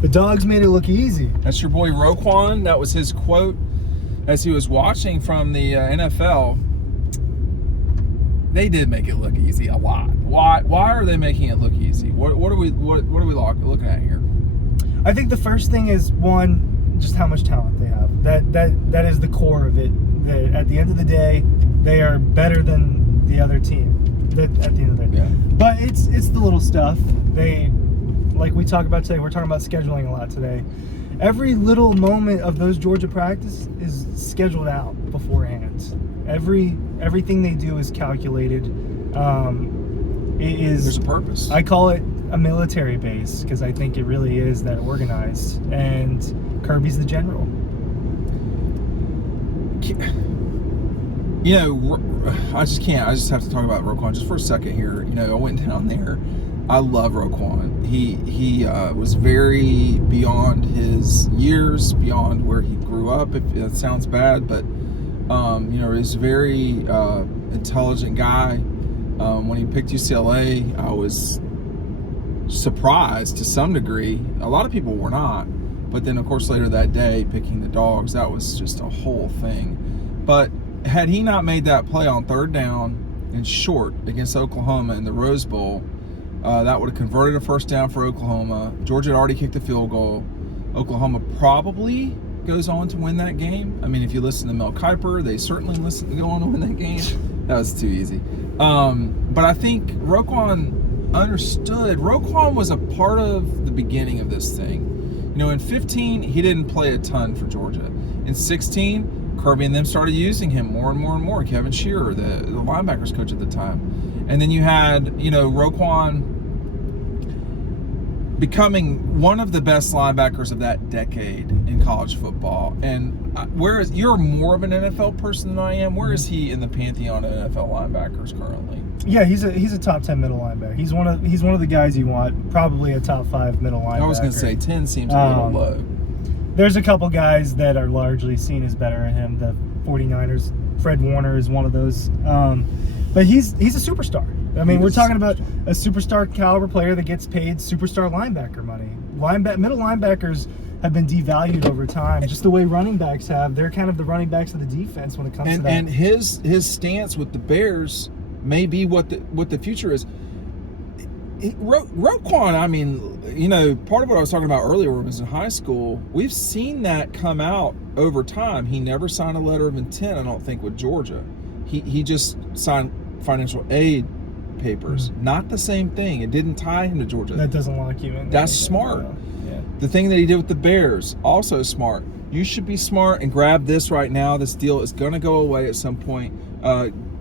The Dogs made it look easy. That's your boy Roquan. That was his quote as he was watching from the NFL. They did make it look easy a lot. Why are they making it look easy? What are we looking at here? I think the first thing is, one, just how much talent they have. That is the core of it. At the end of the day, they are better than the other team. At the end of the day, yeah. But it's the little stuff. Like we talk about today. We're talking about scheduling a lot today. Every little moment of those Georgia practice is scheduled out beforehand. Everything they do is calculated. There's a purpose. I call it a military base because I think it really is that organized. And Kirby's the general. You know, I just can't. I just have to talk about Roquan just for a second here. You know, I went down there. I love Roquan. He was very beyond his years, beyond where he grew up. It sounds bad, but you know, he's a very intelligent guy. When he picked UCLA, I was surprised to some degree. A lot of people were not. But then, of course, later that day, picking the Dogs, that was just a whole thing. But had he not made that play on third down and short against Oklahoma in the Rose Bowl, that would have converted a first down for Oklahoma. Georgia had already kicked the field goal. Oklahoma probably goes on to win that game. I mean, if you listen to Mel Kiper, they certainly go on to win that game. That was too easy. But I think Roquan understood. Roquan was a part of the beginning of this thing. You know, in 15, he didn't play a ton for Georgia. In 16, Kirby and them started using him more and more and more. Kevin Shearer, the linebackers coach at the time. And then you had, you know, Roquan becoming one of the best linebackers of that decade in college football. And whereas you're more of an NFL person than I am, where is he in the pantheon of NFL linebackers currently? Yeah, he's a top 10 middle linebacker. He's one of the guys you want, probably a top 5 middle linebacker. I was going to say 10 seems a little low. There's a couple guys that are largely seen as better than him. The 49ers, Fred Warner is one of those. But he's a superstar. I mean, we're talking about a superstar caliber player that gets paid superstar linebacker money. Middle linebackers have been devalued over time, just the way running backs have. They're kind of the running backs of the defense when it comes to that. And his stance with the Bears may be what the future is. Roquan, I mean, you know, part of what I was talking about earlier when I was in high school, we've seen that come out over time. He never signed a letter of intent, I don't think, with Georgia. He just signed financial aid papers. Not the same thing. It didn't tie him to Georgia. That doesn't lock you in. That's smart. Yeah. The thing that he did with the Bears, also smart. You should be smart and grab this right now. This deal is going to go away at some point.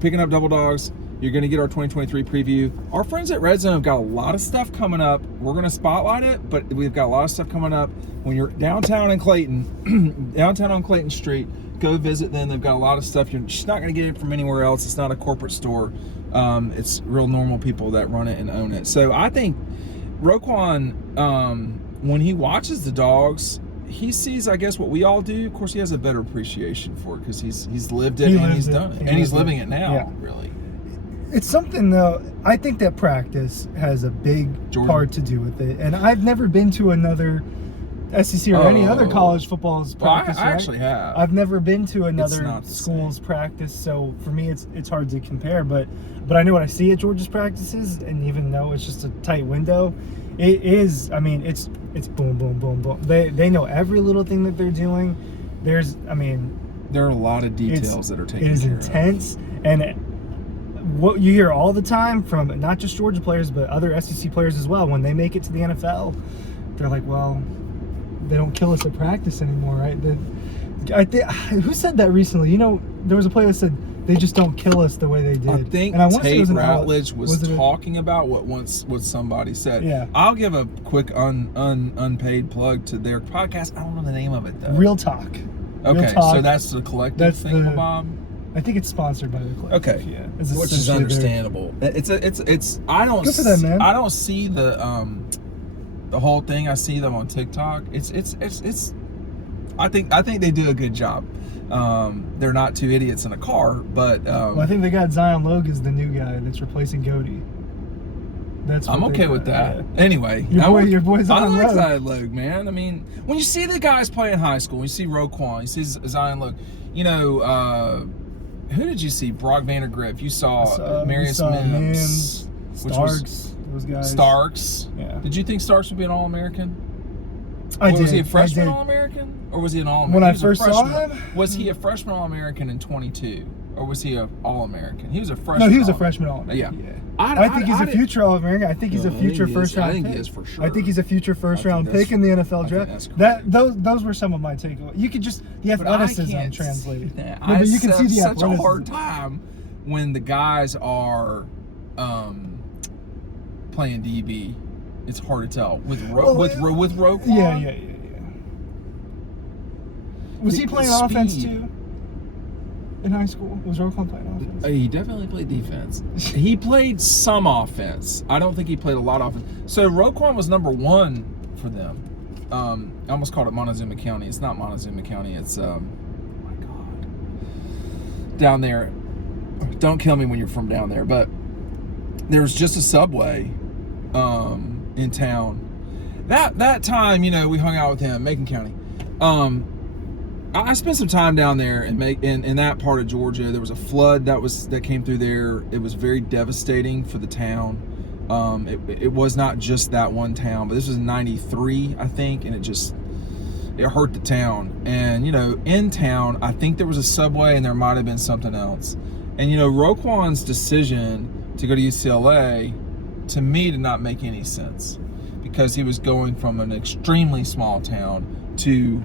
Picking up Double Dogs, you're going to get our 2023 preview. Our friends at Red Zone have got a lot of stuff coming up. We're going to spotlight it, but we've got a lot of stuff coming up. When you're downtown in Clayton, downtown on Clayton Street, go visit them. They've got a lot of stuff. You're just not going to get it from anywhere else. It's not a corporate store. It's real normal people that run it and own it. So I think Roquan, when he watches the Dogs, he sees, I guess, what we all do. Of course, he has a better appreciation for it because he's lived it and he's done it. And he's living it now, really. It's something, though, I think that practice has a big part to do with it. And I've never been to another SEC or any other college football's practice. I actually have. I've never been to another school's practice, so for me it's hard to compare. But I know what I see at Georgia's practices, and even though it's just a tight window, it is. I mean, it's boom, boom, boom, boom. They know every little thing that they're doing. There are a lot of details that are taken care of. It is intense, and what you hear all the time from not just Georgia players but other SEC players as well, when they make it to the NFL, they're like, well, they don't kill us at practice anymore, right? Who said that recently? You know, there was a player that said they just don't kill us the way they did. I think Tate Ratledge was talking about what somebody said. Yeah. I'll give a quick unpaid plug to their podcast. I don't know the name of it though. Real Talk. Okay, so that's the collective thing, Bob. I think it's sponsored by the collective. Okay, yeah, which is understandable. It's. I don't. Good for them, man. I don't see the whole thing. I see them on TikTok. It's. I think they do a good job. They're not two idiots in a car, but well, I think they got Zion Logue as the new guy that's replacing Goody. That's I'm what okay they with got, that. yeah. Anyway, Your boy's I on like road. Zion Logue, man. I mean, when you see the guys play in high school, you see Roquan, you see Zion Logue, you know, who did you see? Brock Vandergrift. You saw Marius Mims. Starks. Those guys. Starks. Yeah. Did you think Starks would be an All-American? I did. Was he a freshman I did. All-American? Or was he an All-American? When I first saw him? Was he a freshman All-American in 22? Or was he an All-American? He was a freshman. No, he was a freshman All-American. Yeah. I think he's a future All-American. I think he's a future first-round pick. I think he is for sure. I think he's a future first-round pick in the NFL draft. Those were some of my takeaways. You could just the athleticism translated. No, but you can see the such athleticism. a hard time when the guys are playing DB. It's hard to tell with Roquan. Yeah. Was he playing offense too? In high school, was Roquan playing offense? He definitely played defense. He played some offense. I don't think he played a lot of offense. So Roquan was number 1 for them. I almost called it Montezuma County. It's not Montezuma County. It's oh my God, down there. Don't kill me when you're from down there, but there's just a Subway in town. That time, you know, we hung out with him, Macon County. I spent some time down there in that part of Georgia. There was a flood that came through there. It was very devastating for the town. It was not just that one town, but this was in '93, I think, and it hurt the town. And, you know, in town, I think there was a Subway and there might have been something else. And, you know, Roquan's decision to go to UCLA, to me, did not make any sense, because he was going from an extremely small town to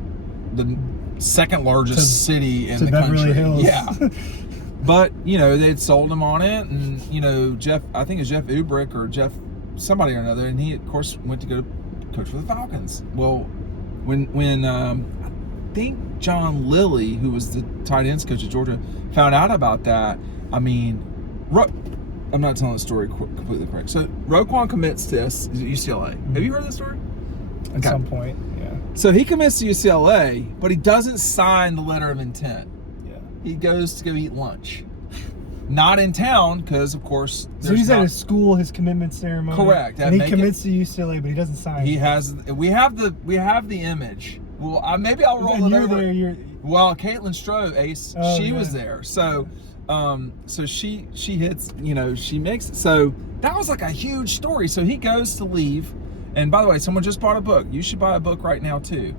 the second largest city in the Beverly country. Hills. Yeah. But, you know, they'd sold him on it, and, you know, I think it's Jeff Ubrick or Jeff somebody or another, and he, of course, went to go coach for the Falcons. Well, when I think John Lilly, who was the tight ends coach at Georgia, found out about that, I mean, I'm not telling the story completely correct. So Roquan commits to UCLA. Have you heard this story? At some point, yeah. So he commits to UCLA, but he doesn't sign the letter of intent. Yeah. He goes to go eat lunch. Not in town, because of course. So he's at his school, his commitment ceremony. Correct. And he commits to UCLA, but he doesn't sign. He has. We have the image. Well, maybe I'll roll it over. There, well, Caitlin Stroh, Ace, she was there. So, so she hits. You know, she makes it. So that was like a huge story. So he goes to leave. And by the way, someone just bought a book. You should buy a book right now too.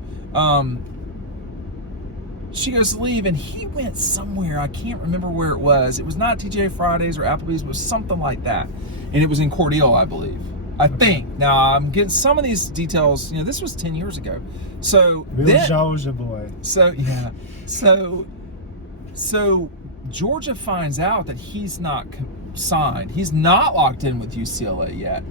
She goes to leave, and he went somewhere. I can't remember where it was. It was not TJ Fridays or Applebee's. It was something like that. And it was in Cordele, I believe. I think. Now, I'm getting some of these details. You know, this was 10 years ago. So Real Georgia boy. So, yeah. So Georgia finds out that he's not signed. He's not locked in with UCLA yet.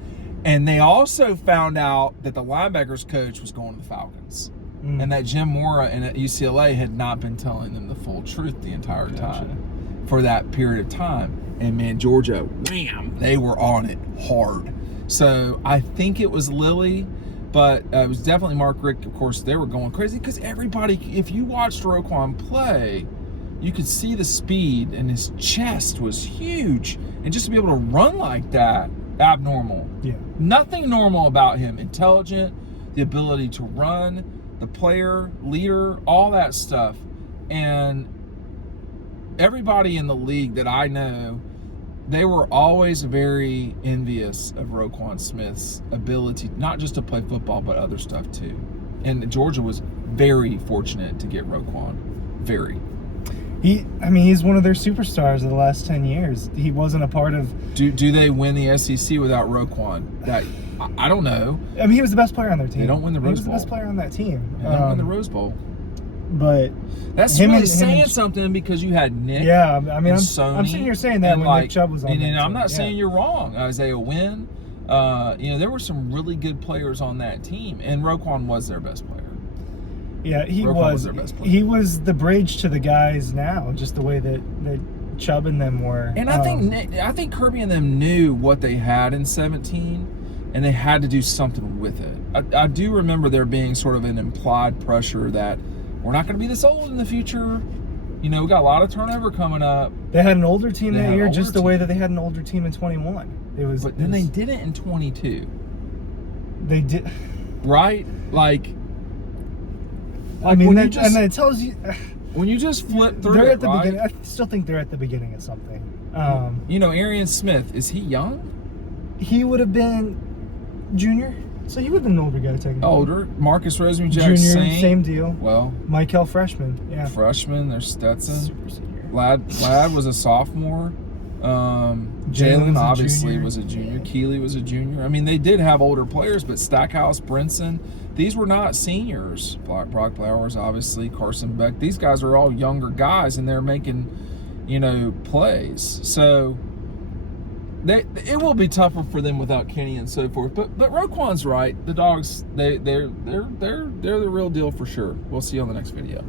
And they also found out that the linebackers coach was going to the Falcons. And that Jim Mora and at UCLA had not been telling them the full truth the entire time for that period of time. And man, Georgia, wham, they were on it hard. So I think it was Lilly, but it was definitely Mark Richt. Of course, they were going crazy because everybody, if you watched Roquan play, you could see the speed, and his chest was huge. And just to be able to run like that, abnormal. Yeah. Nothing normal about him. Intelligent, the ability to run, the player, leader, all that stuff. And everybody in the league that I know, they were always very envious of Roquan Smith's ability, not just to play football, but other stuff too. And Georgia was very fortunate to get Roquan. Very. He's one of their superstars of the last 10 years. He wasn't a part of... Do they win the SEC without Roquan? That I don't know. I mean, he was the best player on their team. They don't win the Rose Bowl. He was the best player on that team. They don't win the Rose Bowl. But that's really saying something, because you had Nick. Yeah, I mean, I'm Sony, sitting here saying that when Nick Chubb was on. And I'm not saying you're wrong. Isaiah Wynn. You know, there were some really good players on that team, and Roquan was their best player. Yeah, he Roquan was their best player. He was the bridge to the guys now, just the way that Chubb and them were. And I think Kirby and them knew what they had in 17, and they had to do something with it. I do remember there being sort of an implied pressure that we're not going to be this old in the future. You know, we got a lot of turnover coming up. They had an older team They that had year, an just older the way team. that they had an older team in 21. But then they did it in 22. They did. Right? Like I mean, when that, you just, and then it tells you when you just flip through they're it, at the right? beginning. I still think they're at the beginning of something. You know, Arian Smith, is he young? He would have been junior, so he would have been an older guy technically. Older. Marcus Rosemary Junior, Jackson. same deal. Well, Michael freshman, yeah. freshman, there's Stetson. Super senior. Ladd was a sophomore. Jalen's Jalen a obviously junior. was a junior. Keeley was a junior. I mean, they did have older players, but Stackhouse, Brinson, these were not seniors. Brock Flowers, obviously, Carson Beck. These guys are all younger guys, and they're making, you know, plays. So it will be tougher for them without Kenny and so forth. But Roquan's right. The Dogs, they're the real deal for sure. We'll see you on the next video.